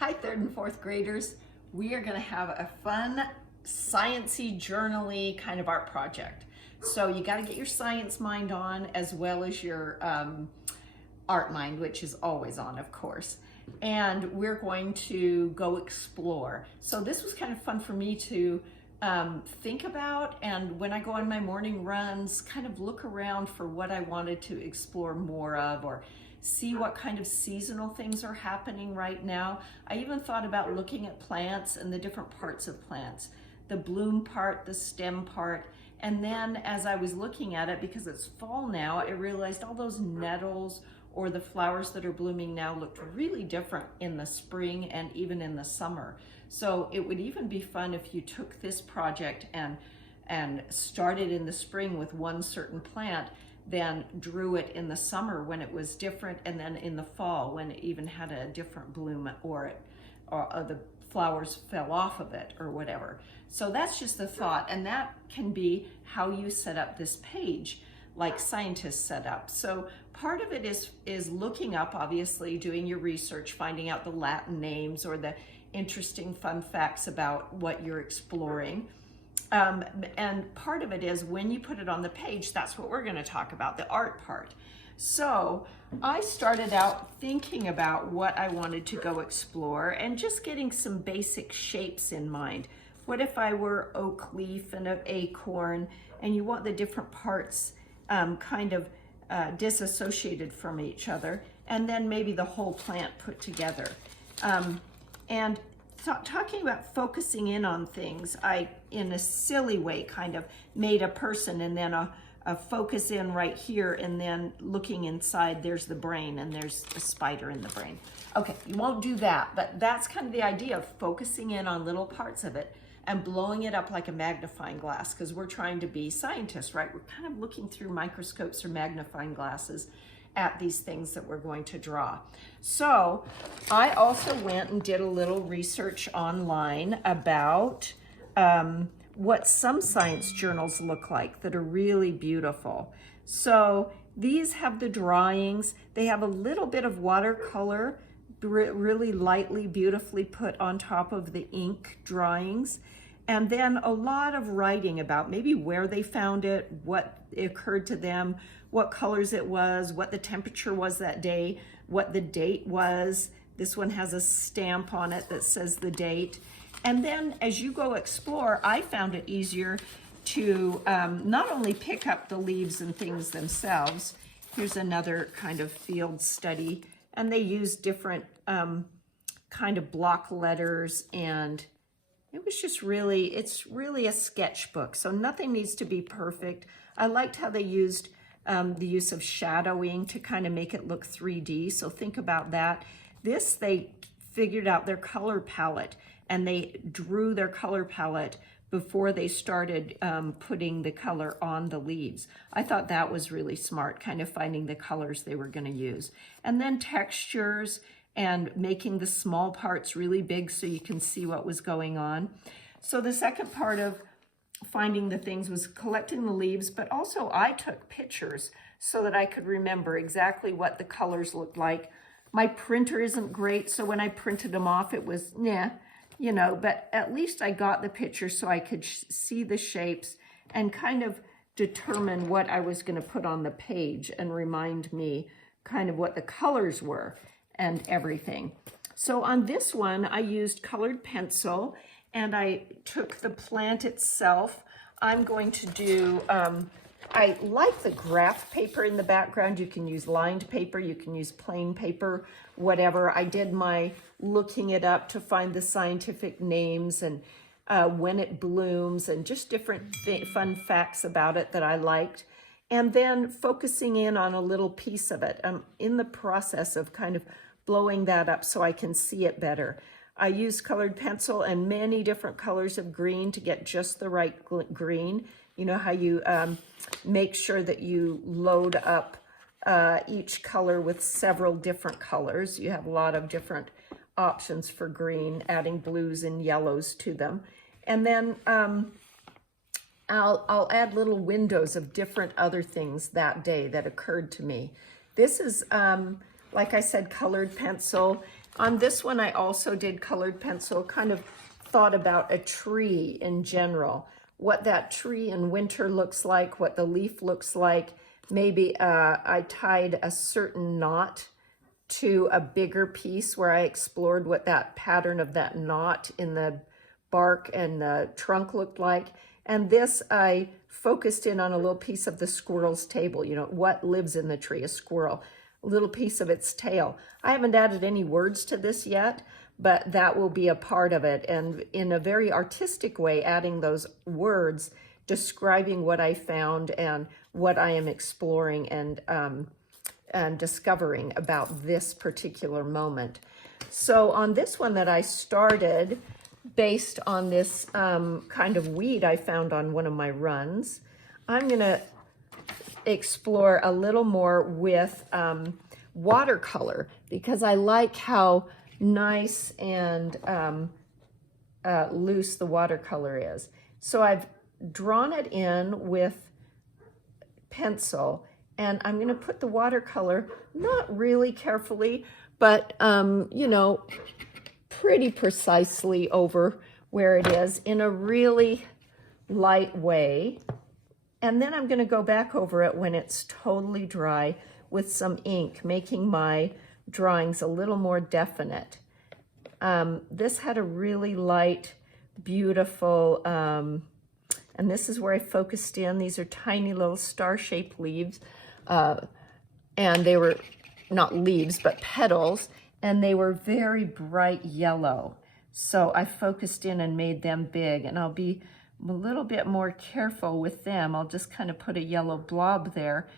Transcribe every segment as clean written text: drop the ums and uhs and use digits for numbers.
Hi, third and fourth graders. We are going to have a fun, sciencey, journal-y kind of art project. So you got to get your science mind on as well as your art mind, which is always on, of course. And we're going to go explore. So this was kind of fun for me to think about, and when I go on my morning runs, kind of look around for what I wanted to explore more of, or see what kind of seasonal things are happening right now. I even thought about looking at plants and the different parts of plants, the bloom part, the stem part, and then as I was looking at it, because it's fall now, I realized all those nettles or the flowers that are blooming now looked really different in the spring and even in the summer. So it would even be fun if you took this project and started in the spring with one certain plant, then drew it in the summer when it was different, and then in the fall when it even had a different bloom, or the flowers fell off of it or whatever. So that's just the thought, and that can be how you set up this page like scientists set up. So part of it is looking up, obviously, doing your research, finding out the Latin names or the interesting fun facts about what you're exploring. And part of it is when you put it on the page, that's what we're going to talk about, the art part. So I started out thinking about what I wanted to go explore and just getting some basic shapes in mind. What if I were oak leaf and an acorn, and you want the different parts kind of disassociated from each other, and then maybe the whole plant put together. And talking about focusing in on things, I, in a silly way, kind of made a person and then a focus in right here, and then looking inside, there's the brain and there's a spider in the brain. Okay, you won't do that, but that's kind of the idea of focusing in on little parts of it and blowing it up like a magnifying glass, because we're trying to be scientists, right? We're kind of looking through microscopes or magnifying glasses at these things that we're going to draw. So I also went and did a little research online about what some science journals look like that are really beautiful. So these have the drawings. They have a little bit of watercolor, really lightly, beautifully put on top of the ink drawings. And then a lot of writing about maybe where they found it, what occurred to them, what colors it was, what the temperature was that day, what the date was. This one has a stamp on it that says the date. And then as you go explore, I found it easier to not only pick up the leaves and things themselves. Here's another kind of field study, and they use different kind of block letters, and it was just really, it's really a sketchbook, so nothing needs to be perfect. I liked how they used the use of shadowing to kind of make it look 3D, so think about that. This, they figured out their color palette, and they drew their color palette before they started putting the color on the leaves. I thought that was really smart, kind of finding the colors they were going to use. And then textures, and making the small parts really big so you can see what was going on. So the second part of finding the things was collecting the leaves, but also I took pictures so that I could remember exactly what the colors looked like. My printer isn't great, so when I printed them off, it was, nah, you know, but at least I got the picture so I could see the shapes and kind of determine what I was going to put on the page and remind me kind of what the colors were and everything. So on this one, I used colored pencil, and I took the plant itself. I'm going to do, I like the graph paper in the background. You can use lined paper, you can use plain paper, whatever. I did my looking it up to find the scientific names and when it blooms, and just different fun facts about it that I liked. And then focusing in on a little piece of it. I'm in the process of kind of blowing that up so I can see it better. I used colored pencil and many different colors of green to get just the right green. You know how you make sure that you load up each color with several different colors. You have a lot of different options for green, adding blues and yellows to them. And then I'll add little windows of different other things that day that occurred to me. This is, like I said, colored pencil, On this one, I also did colored pencil, kind of thought about a tree in general, what that tree in winter looks like, what the leaf looks like. Maybe I tied a certain knot to a bigger piece where I explored what that pattern of that knot in the bark and the trunk looked like. And this, I focused in on a little piece of the squirrel's table. You know, what lives in the tree? A squirrel. A little piece of its tail. I haven't added any words to this yet, but that will be a part of it. And in a very artistic way, adding those words, describing what I found and what I am exploring and discovering about this particular moment. So on this one that I started, based on this kind of weed I found on one of my runs, I'm gonna explore a little more with watercolor, because I like how nice and loose the watercolor is. So I've drawn it in with pencil, and I'm going to put the watercolor, not really carefully, but you know, pretty precisely over where it is in a really light way. And then I'm going to go back over it when it's totally dry with some ink, making my drawings a little more definite. This had a really light, beautiful, and this is where I focused in. These are tiny little star-shaped leaves, and they were not leaves, but petals, and they were very bright yellow. So I focused in and made them big, and I'll be a little bit more careful with them. I'll just kind of put a yellow blob there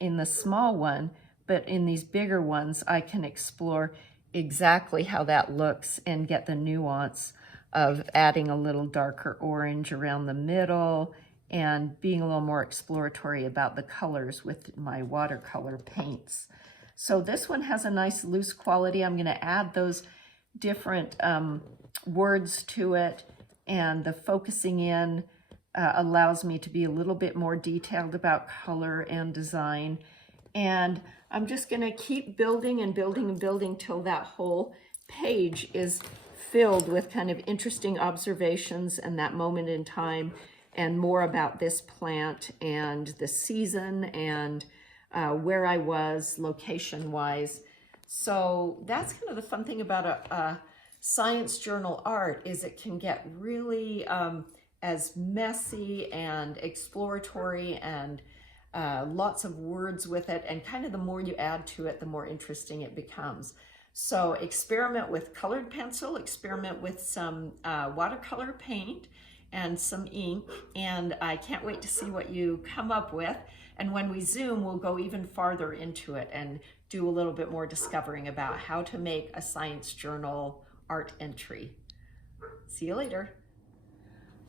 in the small one, but in these bigger ones, I can explore exactly how that looks and get the nuance of adding a little darker orange around the middle and being a little more exploratory about the colors with my watercolor paints. So this one has a nice loose quality. I'm going to add those different words to it, and the focusing in allows me to be a little bit more detailed about color and design. And I'm just going to keep building and building and building till that whole page is filled with kind of interesting observations and that moment in time, and more about this plant and the season and where I was location-wise. So that's kind of the fun thing about a science journal art, is it can get really as messy and exploratory and lots of words with it, and kind of the more you add to it, the more interesting it becomes. So experiment with colored pencil, experiment with some watercolor paint and some ink, and I can't wait to see what you come up with. And when we Zoom, we'll go even farther into it and do a little bit more discovering about how to make a science journal art entry. See you later.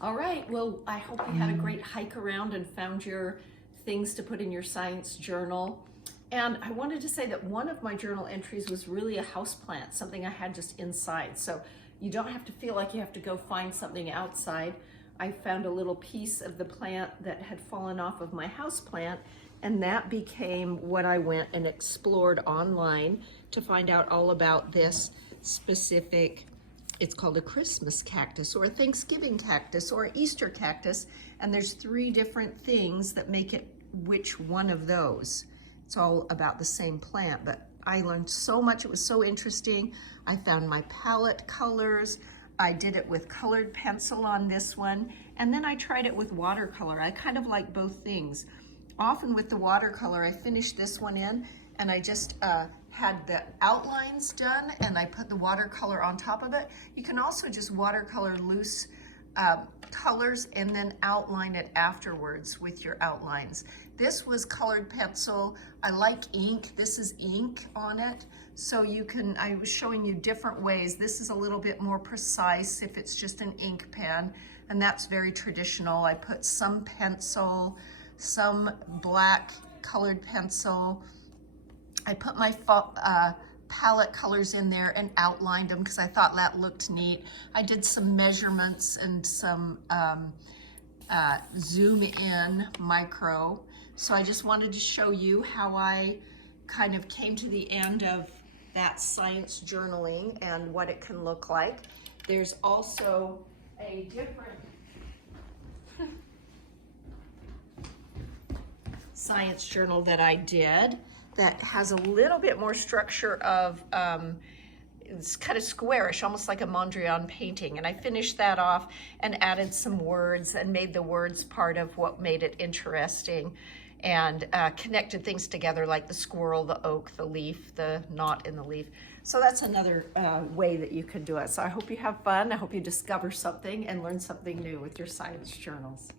All right, well, I hope you had a great hike around and found your things to put in your science journal. And I wanted to say that one of my journal entries was really a houseplant, something I had just inside. So you don't have to feel like you have to go find something outside. I found a little piece of the plant that had fallen off of my houseplant, and that became what I went and explored online to find out all about this specific. It's called a Christmas cactus or a Thanksgiving cactus or Easter cactus, and there's 3 different things that make it which one of those. It's all about the same plant, but I learned so much. It was so interesting. I found my palette colors. I did it with colored pencil on this one, and then I tried it with watercolor. I kind of like both things. Often with the watercolor, I finished this one in, and I just had the outlines done, and I put the watercolor on top of it. You can also just watercolor loose colors and then outline it afterwards with your outlines. This was colored pencil. I like ink. This is ink on it. So you can, I was showing you different ways. This is a little bit more precise if it's just an ink pen, and that's very traditional. I put some pencil, some black colored pencil. I put my palette colors in there and outlined them because I thought that looked neat. I did some measurements and some zoom in micro. So I just wanted to show you how I kind of came to the end of that's science journaling and what it can look like. There's also a different science journal that I did that has a little bit more structure of, it's kind of squarish, almost like a Mondrian painting. And I finished that off and added some words and made the words part of what made it interesting, and connected things together like the squirrel, the oak, the leaf, the knot in the leaf. So that's another way that you can do it. So I hope you have fun. I hope you discover something and learn something new with your science journals.